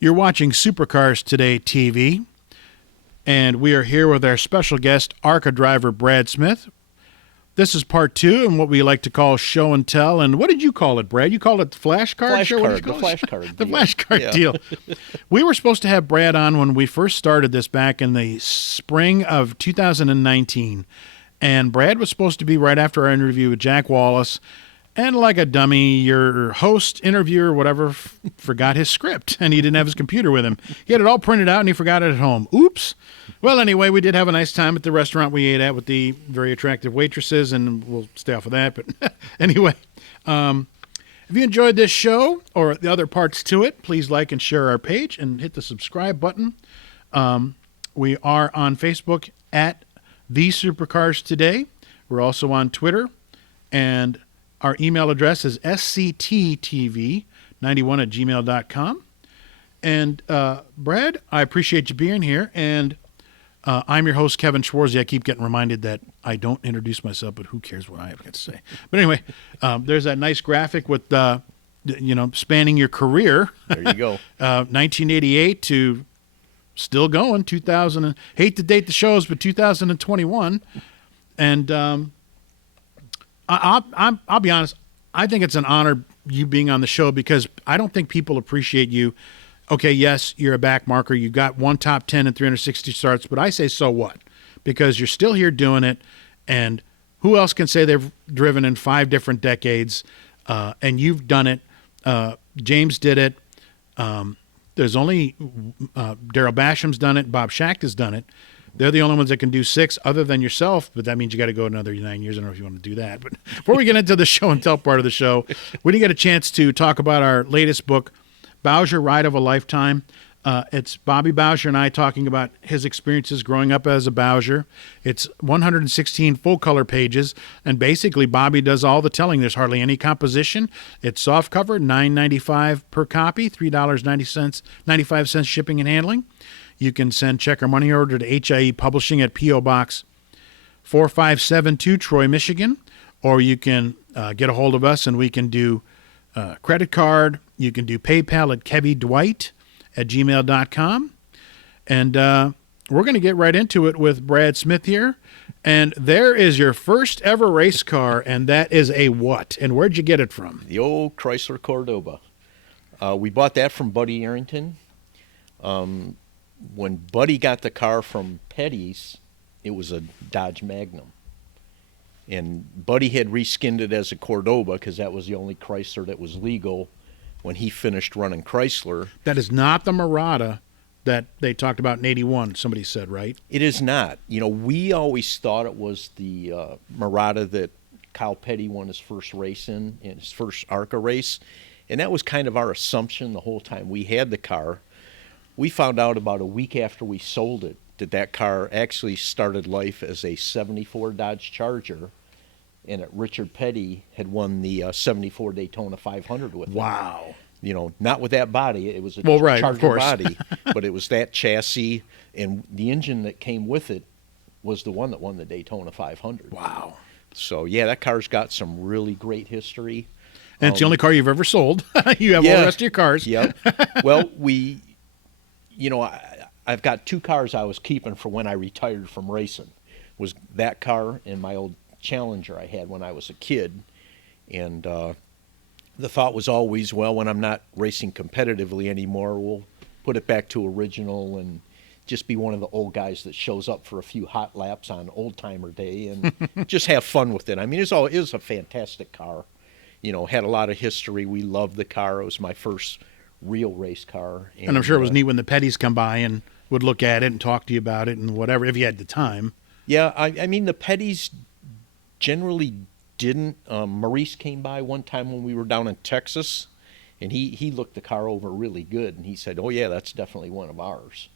You're watching Supercars Today TV, and we are here with our special guest, ARCA driver Brad Smith. This is part two and what we like to call show and tell. And what did you call it, Brad? You called it the flashcard show? The flashcard The deal. flashcard deal. We were supposed to have Brad on when we first started this back in the spring of 2019. And Brad was supposed to be right after our interview with Jack Wallace. And like a dummy, your host, interviewer, whatever, forgot his script, and he didn't have his computer with him. He had it all printed out, and he forgot it at home. Oops. Well, anyway, we did have a nice time at the restaurant we ate at with the very attractive waitresses, and we'll stay off of that. But anyway, if you enjoyed this show or the other parts to it, please like and share our page and hit the subscribe button. We are on Facebook at The Supercars Today. We're also on Twitter, and our email address is scttv91@gmail.com. And Brad, I appreciate you being here. And I'm your host, Kevin Schwarze. I keep getting reminded that I don't introduce myself, but who cares what I have got to say. But anyway, there's that nice graphic with, spanning your career. There you go. 1988 to still going, 2000. Hate to date the shows, but 2021. And I'll be honest. I think it's an honor you being on the show because I don't think people appreciate you. Okay, yes, you're a back marker. You got one top 10 and 360 starts, but I say so what? Because you're still here doing it, and who else can say they've driven in 5 different decades, and you've done it. James did it. There's only Daryl Basham's done it. Bob Schacht has done it. They're the only ones that can do 6 other than yourself, but that means you got to go another 9 years. I don't know if you want to do that. But before we get into the show and tell part of the show, we didn't get a chance to talk about our latest book, Bowsher, Ride of a Lifetime. It's Bobby Bowsher and I talking about his experiences growing up as a Bowsher. It's 116 full-color pages, and basically Bobby does all the telling. There's hardly any composition. It's softcover, $9.95 per copy, $3.95 shipping and handling. You can send check or money order to HIE Publishing at P.O. Box 4572, Troy, Michigan. Or you can get a hold of us and we can do credit card. You can do PayPal at kevydwight@gmail.com. And we're going to get right into it with Brad Smith here. And there is your first ever race car, and that is a what? And where'd you get it from? The old Chrysler Cordoba. We bought that from Buddy Arrington. When Buddy got the car from Petty's, it was a Dodge Magnum. And Buddy had reskinned it as a Cordoba because that was the only Chrysler that was legal when he finished running Chrysler. That is not the Murata that they talked about in 81, somebody said, right? It is not. You know, we always thought it was the Murata that Kyle Petty won his first race in his first ARCA race. And that was kind of our assumption the whole time we had the car. We found out about a week after we sold it that car actually started life as a 74 Dodge Charger, and that Richard Petty had won the 74 Daytona 500 with it. Wow. You know, not with that body. It was a Charger body, but it was that chassis, and the engine that came with it was the one that won the Daytona 500. Wow. So, yeah, that car's got some really great history. And it's the only car you've ever sold. You have all the rest of your cars. Yep. Well, I've got 2 cars I was keeping for when I retired from racing. Was that car and my old Challenger I had when I was a kid. And the thought was always, well, when I'm not racing competitively anymore, we'll put it back to original and just be one of the old guys that shows up for a few hot laps on Old Timer Day and just have fun with it. I mean, it was a fantastic car. You know, had a lot of history. We loved the car. It was my first real race car. And I'm sure it was neat when the Petties come by and would look at it and talk to you about it and whatever, if you had the time. Yeah, I mean, the Petties generally didn't. Maurice came by one time when we were down in Texas, and he looked the car over really good, and he said, oh, yeah, that's definitely one of ours.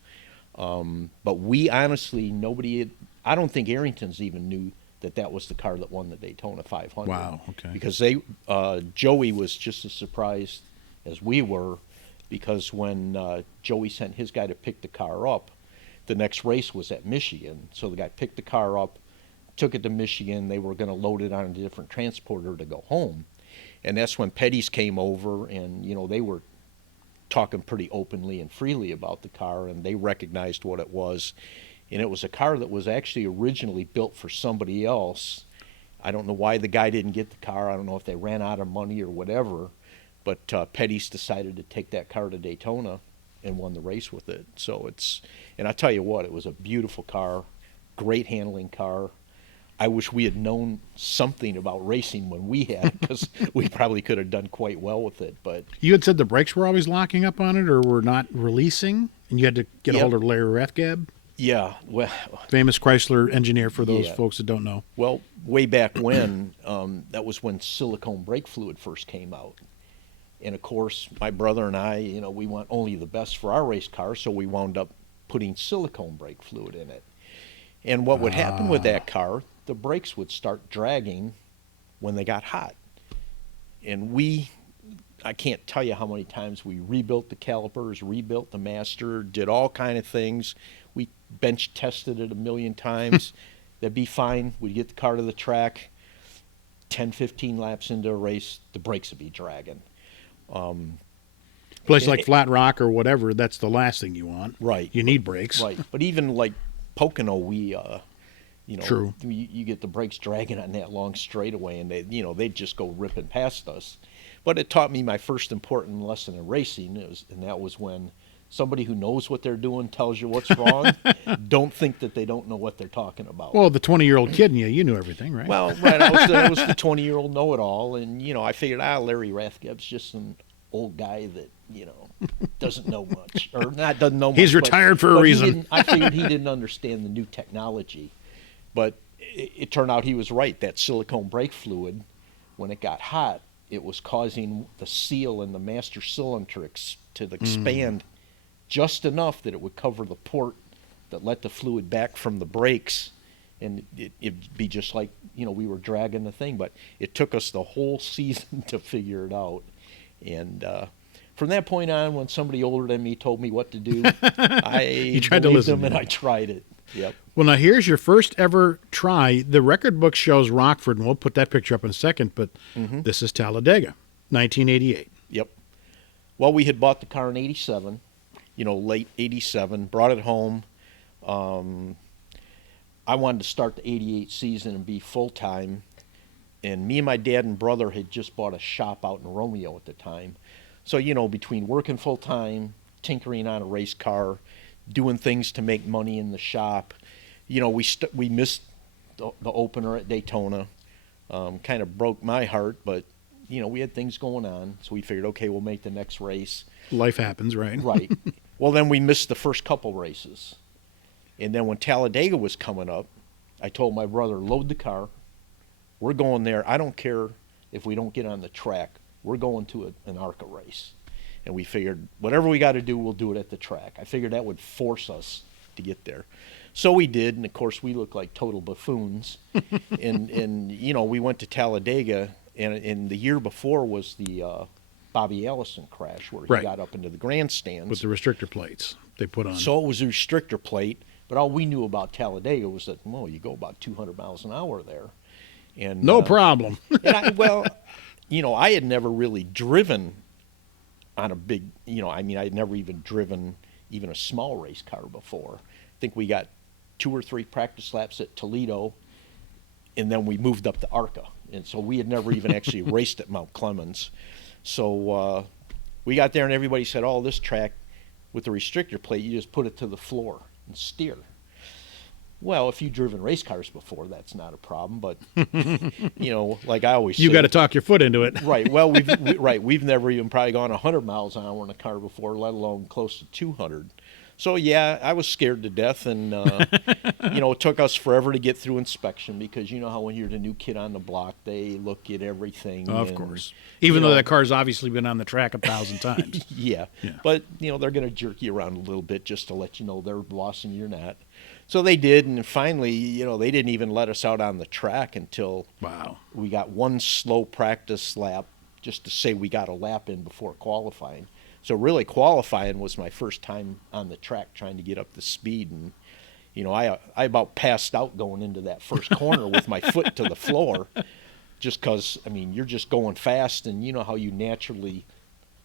But we honestly, I don't think Arrington's even knew that was the car that won the Daytona 500. Wow, okay. Because Joey was just as surprised as we were, because when Joey sent his guy to pick the car up, the next race was at Michigan. So the guy picked the car up, took it to Michigan. They were going to load it on a different transporter to go home. And that's when Petty's came over, and, you know, they were talking pretty openly and freely about the car, and they recognized what it was. And it was a car that was actually originally built for somebody else. I don't know why the guy didn't get the car. I don't know if they ran out of money or whatever. But Petty's decided to take that car to Daytona and won the race with it. So and I tell you what, it was a beautiful car, great handling car. I wish we had known something about racing when we had it, because we probably could have done quite well with it. But You had said the brakes were always locking up on it or were not releasing, and you had to get a hold of Larry Rathgeb, yeah, well, famous Chrysler engineer for those Yeah. folks that don't know. well, way back when, that was when silicone brake fluid first came out. And of course, my brother and I, we want only the best for our race car, so we wound up putting silicone brake fluid in it. And what would happen with that car, the brakes would start dragging when they got hot. And I can't tell you how many times we rebuilt the calipers, rebuilt the master, did all kind of things. We bench tested it a million times. That'd be fine. We'd get the car to the track, 10, 15 laps into a race, the brakes would be dragging. Place like Flat Rock or whatever, that's the last thing you want. Right. You need brakes. Right. But even like Pocono, True. you get the brakes dragging on that long straightaway, and they'd just go ripping past us. But it taught me my first important lesson in racing, and that was when somebody who knows what they're doing tells you what's wrong. Don't think that they don't know what they're talking about. Well, the 20-year-old kid in you knew everything, right? Well, right. I was the 20-year-old know-it-all, and I figured, Larry Rathgeb's just an old guy that doesn't know much, or not doesn't know much. He's retired for a reason. I figured he didn't understand the new technology, but it turned out he was right. That silicone brake fluid, when it got hot, it was causing the seal in the master cylinder to expand just enough that it would cover the port that let the fluid back from the brakes, and it'd be just like we were dragging the thing. But it took us the whole season to figure it out, and from that point on, when somebody older than me told me what to do, I tried to believed listen them to and them. I tried it. Yep. Well, now here's your first ever try. The record book shows Rockford, and we'll put that picture up in a second, but this is Talladega, 1988. Yep. Well, we had bought the car in 87, late 87, brought it home. I wanted to start the 88 season and be full-time, and me and my dad and brother had just bought a shop out in Romeo at the time. So, between working full-time, tinkering on a race car, doing things to make money in the shop, we missed the opener at Daytona. Kind of broke my heart, but we had things going on, so we figured, okay, we'll make the next race. Life happens, right? Right. Well, then we missed the first couple races, and then when Talladega was coming up, I told my brother, load the car. We're going there. I don't care if we don't get on the track. We're going to an ARCA race. And we figured whatever we got to do, we'll do it at the track. I figured that would force us to get there. So we did, and of course we looked like total buffoons. and we went to Talladega, and the year before was the Bobby Allison crash where he Right. got up into the grandstands. With the restrictor plates they put on. So it was a restrictor plate, but all we knew about Talladega was that, you go about 200 miles an hour there. And no problem. and I had never really driven on a big, I'd never even driven even a small race car before. I think we got 2 or 3 practice laps at Toledo, and then we moved up to ARCA. And so we had never even actually raced at Mount Clemens. So we got there, and everybody said, this track with the restrictor plate, you just put it to the floor and steer. Well, if you've driven race cars before, that's not a problem. But, like I always say. You got to talk your foot into it. Right. Well, we've never even probably gone 100 miles an hour in a car before, let alone close to 200. So, yeah, I was scared to death. And, it took us forever to get through inspection because you know how when you're the new kid on the block, they look at everything. Of course. Even though that car's obviously been on the track 1,000 times. Yeah. But, they're going to jerk you around a little bit just to let you know they're boss and you're not. So they did, and finally, they didn't even let us out on the track until we got one slow practice lap just to say we got a lap in before qualifying. So really qualifying was my first time on the track trying to get up to speed, and I about passed out going into that first corner with my foot to the floor just because, you're just going fast, and you know how you naturally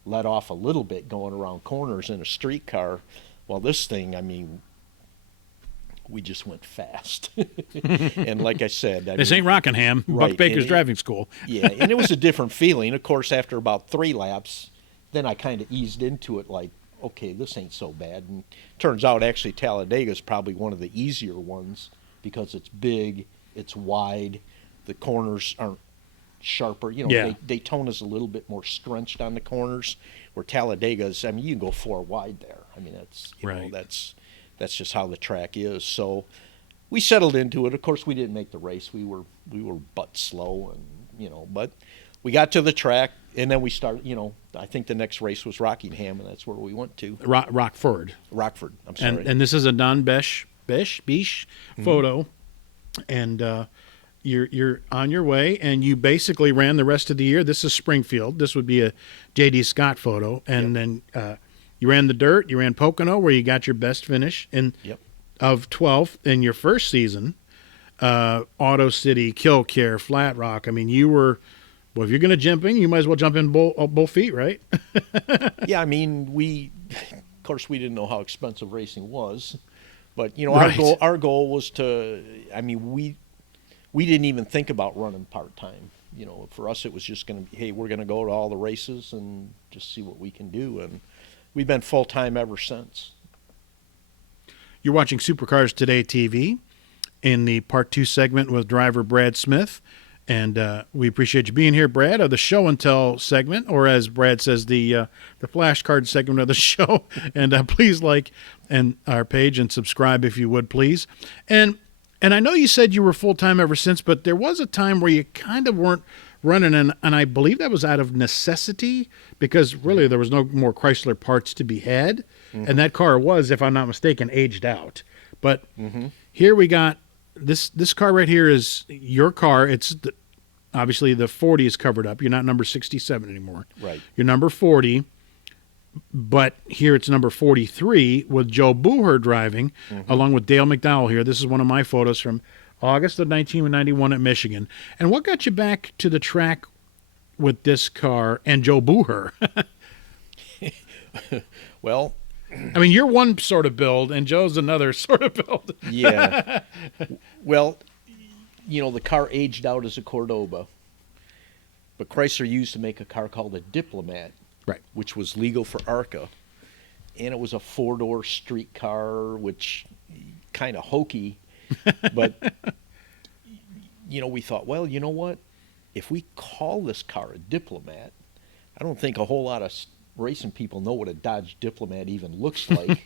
let off a little bit going around corners in a street car. Well, this thing, I mean, we just went fast. And like I said, This ain't Rockingham, right, Buck Baker's driving school. Yeah, and it was a different feeling. Of course, after about 3 laps, then I kind of eased into it like, okay, this ain't so bad. And turns out actually Talladega is probably one of the easier ones because it's big, it's wide, the corners aren't sharper. You know, Yeah. Daytona's a little bit more scrunched on the corners, where Talladega's, I mean, you can go 4 wide there. I mean, that's, you know, Right. that's just how the track is. So we settled into it. Of course, we didn't make the race. We were butt slow, and you know, but we got to the track, and then we started. You know, I think the next race was Rockingham, and that's where we went to. Rockford. Rockford. I'm sorry. And this is a Don Besh photo, and you're on your way, and you basically ran the rest of the year. This is Springfield. This would be a J.D. Scott photo, and then you ran the dirt. You ran Pocono, where you got your best finish of 12th in your first season. Auto City, Killcare, Flat Rock. I mean, you were. Well, if you're going to jump in, you might as well jump in both feet, right? Yeah, I mean, of course, we didn't know how expensive racing was, but you know, Right. our goal was to. I mean, we didn't even think about running part time. You know, for us, it was just going to be, hey, we're going to go to all the races and just see what we can do, and we've been full time ever since. You're watching Supercars Today TV in the Part 2 segment with driver Brad Smith. And we appreciate you being here, Brad, of the Show and Tell segment, or as Brad says, the flashcard segment of the show. And please like our page and subscribe if you would, please. And I know you said you were full-time ever since, but there was a time where you kind of weren't running, and I believe that was out of necessity because really there was no more Chrysler parts to be had. Mm-hmm. And that car was, if I'm not mistaken, aged out. But here we got this car right here is your car. It's obviously the 40 is covered up. You're not number 67 anymore. Right. You're number 40, but here it's number 43 with Joe Bowsher driving along with Dale McDowell here. This is one of my photos from August of 1991 at Michigan. And what got you back to the track with this car and Joe Bowsher? Well, I mean, you're one sort of build, and Joe's another sort of build. yeah. Well, you know, the car aged out as a Cordoba, but Chrysler used to make a car called a Diplomat, Right. which was legal for ARCA, and it was a 4-door street car, which kind of hokey, but you know, we thought, well, you know what? If we call this car a Diplomat, I don't think a whole lot of racing people know what a Dodge Diplomat even looks like.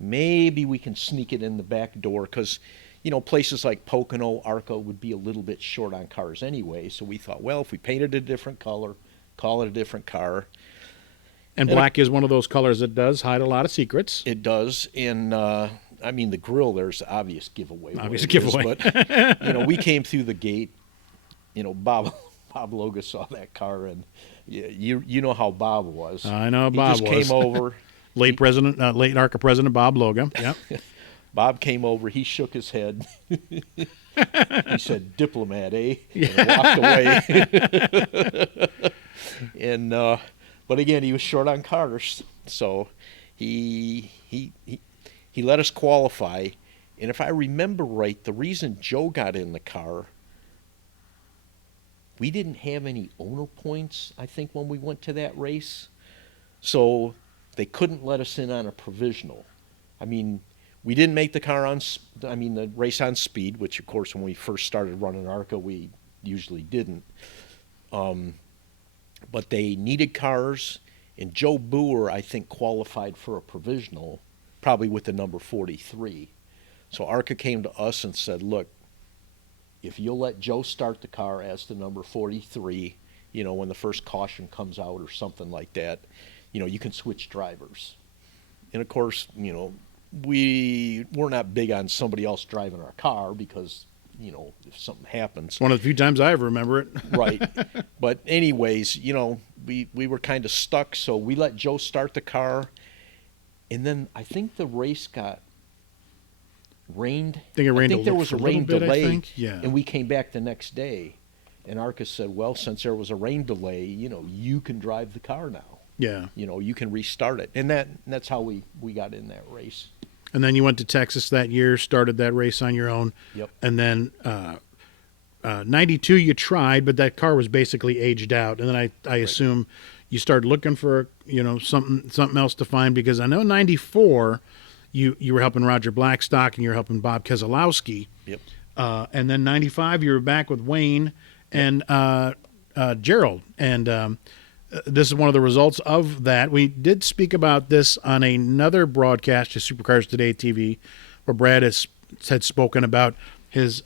Maybe we can sneak it in the back door because, you know, places like Pocono, ARCA would be a little bit short on cars anyway. So we thought, well, if we painted a different color, call it a different car. And black is one of those colors that does hide a lot of secrets. It does. And, I mean, the grill, there's the obvious giveaway. Obvious giveaway. But, you know, we came through the gate. You know, Bob Loga saw that car, and you know how Bob was. I know Bob was. He just came over. Late ARCA president Bob Loga. Yep. Bob came over. He shook his head. He said, "Diplomat, eh?" And walked away. And but again, he was short on cars, so he let us qualify. And if I remember right, the reason Joe got in the car, we didn't have any owner points, I think, when we went to that race. So they couldn't let us in on a provisional. I mean, we didn't make the race on speed, which, of course, when we first started running ARCA, we usually didn't. But they needed cars, and Joe Bowsher, I think, qualified for a provisional, probably with the number 43. So ARCA came to us and said, look, if you'll let Joe start the car as the number 43, you know, when the first caution comes out or something like that, you know, you can switch drivers. And of course, you know, we're not big on somebody else driving our car because, you know, if something happens. One of the few times I ever remember it. Right. But anyways, you know, we were kind of stuck, so we let Joe start the car. And then I think the race got rained. I think there was a rain delay, yeah. and we came back the next day, and ARCA said, well, since there was a rain delay, you know, you can drive the car now. Yeah. You can restart it. And that's how we got in that race. And then you went to Texas that year, started that race on your own. Yep. And then 92 you tried, but that car was basically aged out. And then I assume you started looking for, something else to find, because I know 94 you were helping Roger Blackstock and you were helping Bob Keselowski. Yep. And then 95 you were back with Wayne and Gerald. And this is one of the results of that. We did speak about this on another broadcast to Supercars Today TV, where Brad had spoken about his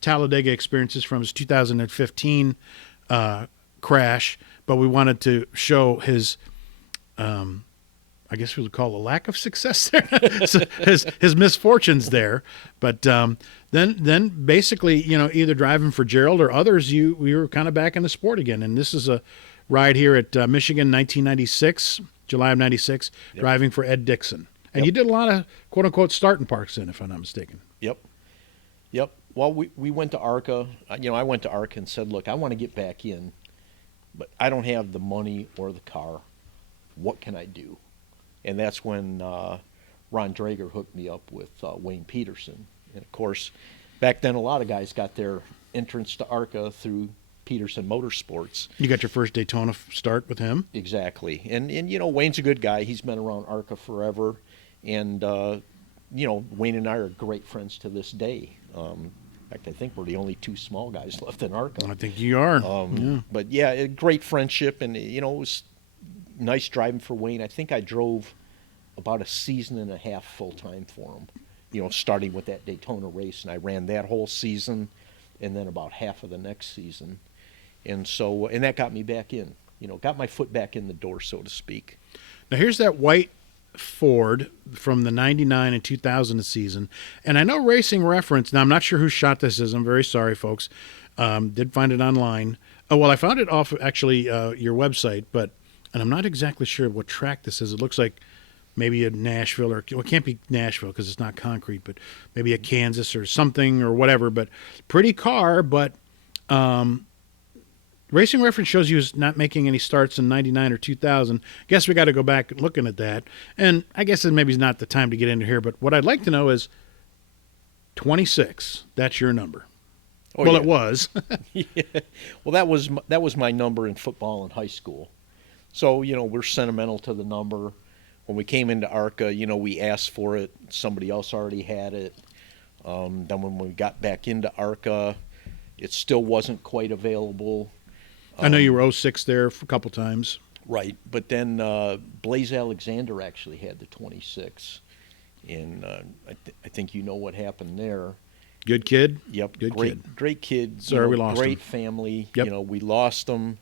Talladega experiences from his 2015 crash, but we wanted to show his, I guess we would call a lack of success there, so his misfortunes there. But then basically, either driving for Gerald or others, we were kind of back in the sport again. And this is a ride here at Michigan, 1996, July of 96, Yep. driving for Ed Dixon. And Yep. you did a lot of quote-unquote starting parks in, if I'm not mistaken. Yep. Well, we went to ARCA. I went to ARCA and said, look, I want to get back in, but I don't have the money or the car. What can I do? And that's when Ron Drager hooked me up with Wayne Peterson. And, of course, back then a lot of guys got their entrance to ARCA through Peterson Motorsports. You got your first Daytona start with him? Exactly. And Wayne's a good guy. He's been around ARCA forever. And, Wayne and I are great friends to this day. In fact, I think we're the only two small guys left in ARCA. I think you are. Yeah. But, yeah, a great friendship. And, it was nice driving for Wayne. I think I drove about a season and a half full-time for him, starting with that Daytona race. And I ran that whole season and then about half of the next season. And so, and that got me back in, got my foot back in the door, so to speak. Now, here's that white Ford from the 99 and 2000 season. And I know Racing Reference, now I'm not sure who shot this is. I'm very sorry, folks. Did find it online. Oh, well, I found it off actually your website, and I'm not exactly sure what track this is. It looks like maybe a Nashville, or well, it can't be Nashville because it's not concrete, but maybe a Kansas or something or whatever. But pretty car, but Racing Reference shows you as not making any starts in 99 or 2000. Guess we got to go back looking at that. And I guess it maybe is not the time to get into here, but what I'd like to know is 26. That's your number. Oh, well, yeah. it was. Yeah. Well, that was my number in football in high school. So, we're sentimental to the number. When we came into ARCA, we asked for it. Somebody else already had it. Then when we got back into ARCA, it still wasn't quite available. I know you were 06 there for a couple times. Right. But then Blaze Alexander actually had the 26. And I think you know what happened there. Good kid? Yep. Good kid. Great kid. Sorry, we lost great him. family. Yep. We lost him.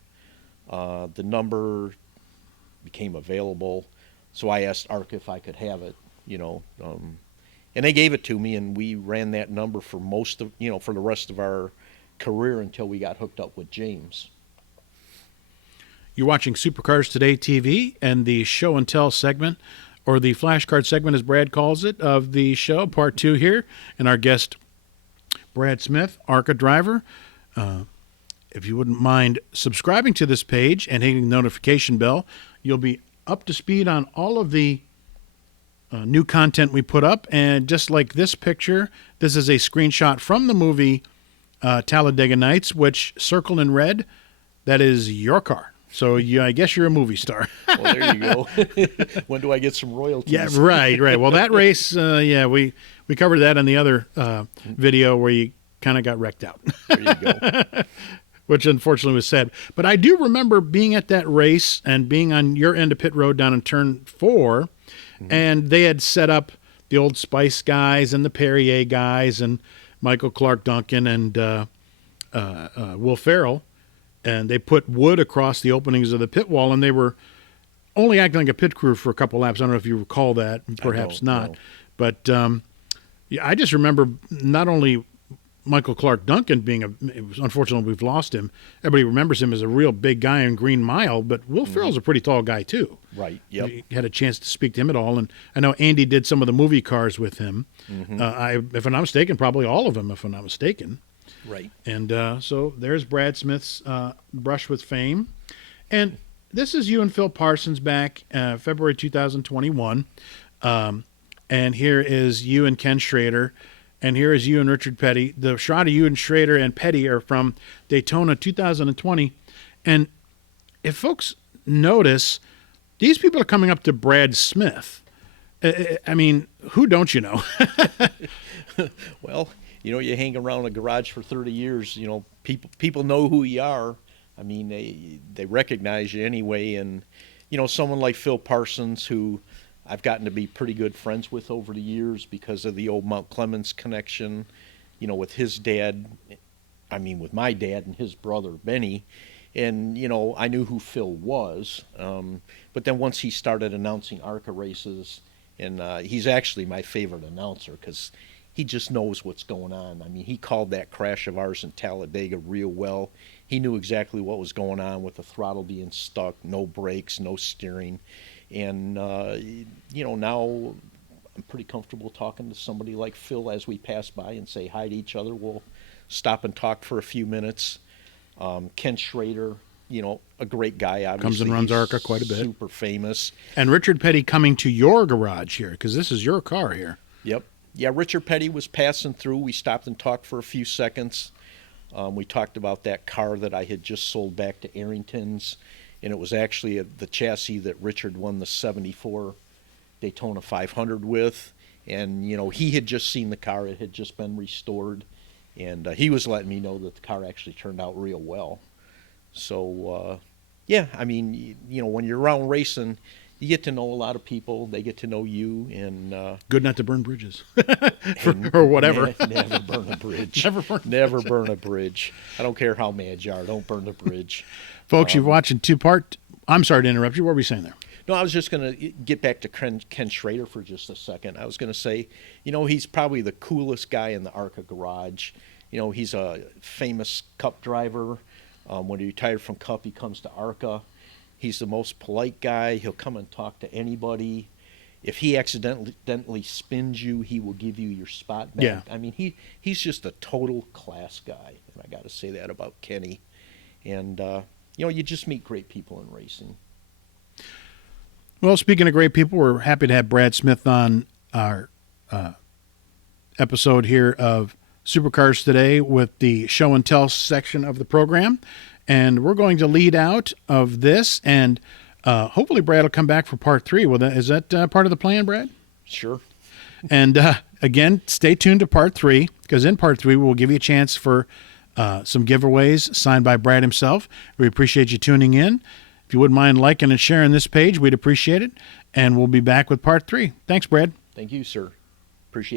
The number became available. So I asked ARCA if I could have it, and they gave it to me, and we ran that number for for the rest of our career until we got hooked up with James. You're watching Supercars Today TV and the show and tell segment, or the flashcard segment as Brad calls it, of the show, part 2 here. And our guest, Brad Smith, ARCA driver. If you wouldn't mind subscribing to this page and hitting the notification bell, you'll be up to speed on all of the new content we put up. And just like this picture, this is a screenshot from the movie Talladega Nights, which circled in red, that is your car. So I guess you're a movie star. Well, there you go. When do I get some royalties? Yeah, right. Well, that race, we covered that in the other video where you kind of got wrecked out. There you go. Which unfortunately was sad. But I do remember being at that race and being on your end of pit road down in turn 4, and they had set up the Old Spice guys and the Perrier guys and Michael Clark Duncan and Will Ferrell, and they put wood across the openings of the pit wall, and they were only acting like a pit crew for a couple laps. I don't know if you recall that, perhaps not. No. But I just remember not only Michael Clark Duncan being unfortunately we've lost him. Everybody remembers him as a real big guy in Green Mile, but Will Ferrell's a pretty tall guy too. Right. Yep. You had a chance to speak to him at all, and I know Andy did some of the movie cars with him. If I'm not mistaken, probably all of them, if I'm not mistaken. Right. And so there's Brad Smith's brush with fame. And this is you and Phil Parsons back February 2021. And here is you and Ken Schrader. And here is you and Richard Petty. The shot of you and Schrader and Petty are from Daytona 2020. And if folks notice, these people are coming up to Brad Smith. I mean, who don't you know? Well, you hang around a garage for 30 years, people know who you are. I mean, they recognize you anyway. And, someone like Phil Parsons, who I've gotten to be pretty good friends with over the years because of the old Mount Clemens connection, with his dad, with my dad and his brother, Benny. And, I knew who Phil was. But then once he started announcing ARCA races, and he's actually my favorite announcer because he just knows what's going on. I mean, he called that crash of ours in Talladega real well. He knew exactly what was going on with the throttle being stuck, no brakes, no steering. And, now I'm pretty comfortable talking to somebody like Phil as we pass by and say hi to each other. We'll stop and talk for a few minutes. Ken Schrader, a great guy, obviously. Comes and runs ARCA quite a bit. Super famous. And Richard Petty coming to your garage here, because this is your car here. Yep. Yeah, Richard Petty was passing through. We stopped and talked for a few seconds. We talked about that car that I had just sold back to Arrington's, and it was actually the chassis that Richard won the 74 Daytona 500 with. And, he had just seen the car. It had just been restored. And he was letting me know that the car actually turned out real well. So, when you're around racing, you get to know a lot of people. They get to know you. And good not to burn bridges or whatever. Never burn a bridge. Never burn a bridge. I don't care how mad you are. Don't burn the bridge. Folks, you're watching two-part. I'm sorry to interrupt you. What were we saying there? No, I was just going to get back to Ken Schrader for just a second. I was going to say, he's probably the coolest guy in the ARCA garage. He's a famous Cup driver. When he retired from Cup, he comes to ARCA. He's the most polite guy. He'll come and talk to anybody. If he accidentally spins you, he will give you your spot back. Yeah. I mean, he's just a total class guy, and I got to say that about Kenny. And, you just meet great people in racing. Well, speaking of great people, we're happy to have Brad Smith on our episode here of Supercars Today with the show and tell section of the program. And we're going to lead out of this, and hopefully Brad will come back for part 3. Well, is that part of the plan, Brad? Sure. And again, stay tuned to part 3, because in part 3 we'll give you a chance for some giveaways signed by Brad himself. We appreciate you tuning in. If you wouldn't mind liking and sharing this page, we'd appreciate it. And we'll be back with part 3. Thanks, Brad. Thank you, sir. Appreciate it.